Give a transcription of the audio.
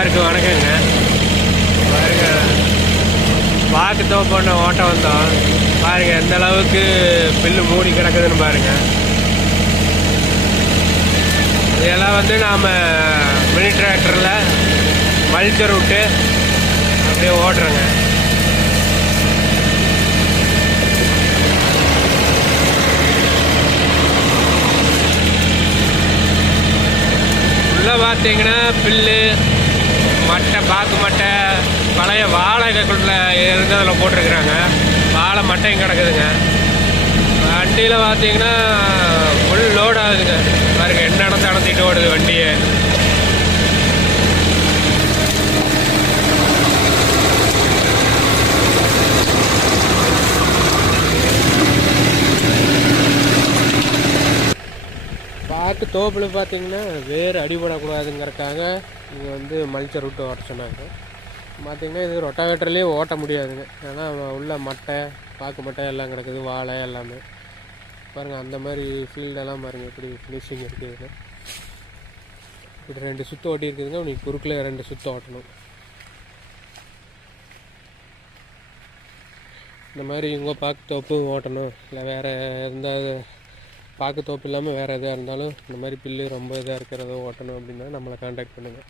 எல்லாருக்கும் வணக்கங்க. பாருங்க, பாக்கு தோப்பான ஓட்டம் வந்தோம். பாருங்க எந்த அளவுக்கு பில்லு மூடி கிடக்குதுன்னு பாருங்க. இதெல்லாம் வந்து நாம் மினி டிராக்டரில் மல்ச்சர் விட்டு அப்படியே ஓட்டுறோங்க. உள்ளே பார்த்தீங்கன்னா பில்லு மட்டை, பாக்கு மட்டை, பழைய வாழைக்குள்ள இருந்து அதில் போட்டிருக்கிறாங்க. வாழை மட்டையும் கிடக்குதுங்க. வண்டியில் பார்த்தீங்கன்னா ஃபுல் லோட் ஆகுதுங்க. பாருங்க என்ன நடத்திட்டு ஓடுது வண்டியை. பாக்கு தோப்பில் பார்த்தீங்கன்னா வேறு அடிபடக்கூடாதுங்கிறக்காக இங்கே வந்து மல்ச்சர் விட்டு ஓட்ட சொன்னாங்க. பார்த்திங்கன்னா இது ரொட்டாவேட்டர்லேயே ஓட்ட முடியாதுங்க. ஏன்னா உள்ள மட்டை, பாக்கு மட்டை எல்லாம் கிடக்குது, வாழை எல்லாமே. பாருங்கள் அந்த மாதிரி ஃபீல்டெல்லாம் பாருங்கள் இப்படி ஃபினிஷிங் இருக்குதுங்க. இப்படி 2 சுற்று ஓட்டி இருக்குதுங்க. உனக்கு குறுக்கில் 2 சுற்று ஓட்டணும். இந்த மாதிரி இவங்க பாக்கு தோப்பு ஓட்டணும், இல்லை வேறு எந்த பாக்கு தோப்பு இல்லாமல் வேறு எதாக இருந்தாலும் இந்த மாதிரி பில்லு ரொம்ப இதாக இருக்கிறத ஓட்டணும் அப்படின்னா நம்மளை கான்டாக்ட் பண்ணுங்கள்.